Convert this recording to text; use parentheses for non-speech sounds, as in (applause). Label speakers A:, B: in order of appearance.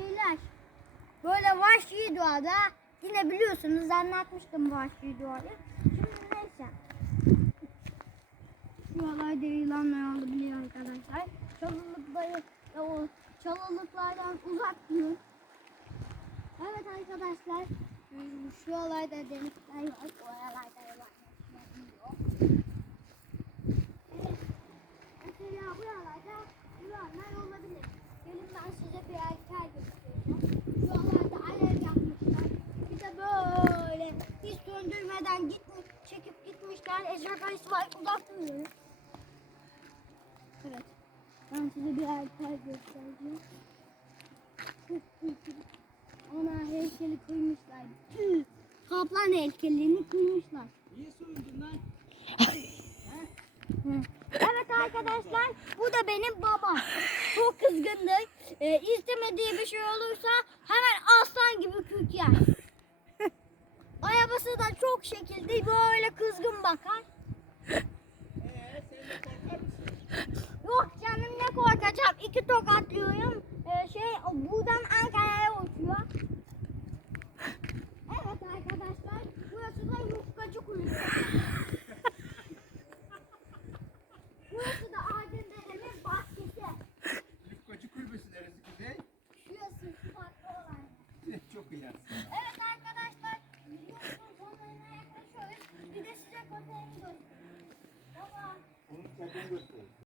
A: şeyler. Böyle vahşi doğada yine biliyorsunuz anlatmıştım vahşi doğayı. Şimdi neyse. Şu olayda yılanlar olabiliyor arkadaşlar. Çalılıkları, o çalılıklardan uzak durun. Evet arkadaşlar. Şu olayda delikler var. O olayda yılanlar olabiliyor. Evet. Mesela buralarda yılanlar olabilir. Gelin ben size bir hikaye göstereceğim. Buralarda alev yapmışlar. Bir de böyle hiç söndürmeden gitmiş, çekip gitmişler. Ejder kayısı var uzak duruyor. Evet. Ben size bir hikaye göstereceğim. Ona heykeli kırmışlar. Kaplan heykelini kırmışlar.
B: Niye soyundun lan?
A: Evet arkadaşlar bu da benim babam. Çok kızgındır. Ee, istemediği bir şey olursa hemen aslan gibi kürk yer. Şekilde böyle kızgın bakar. Yok canım ne korkacağım. İki tokatlıyorum. Ee, şey buradan Ankara'ya uçuyor. Evet arkadaşlar burası da yufkacı kulübü. burası da Aydın dedemin bahçesi.
B: Yufkacı kulübesi neresi Kuzey?
A: Şurası şu farklı olan. (laughs)
B: Çok iyi.
A: Evet
B: Onun tepini gösterir.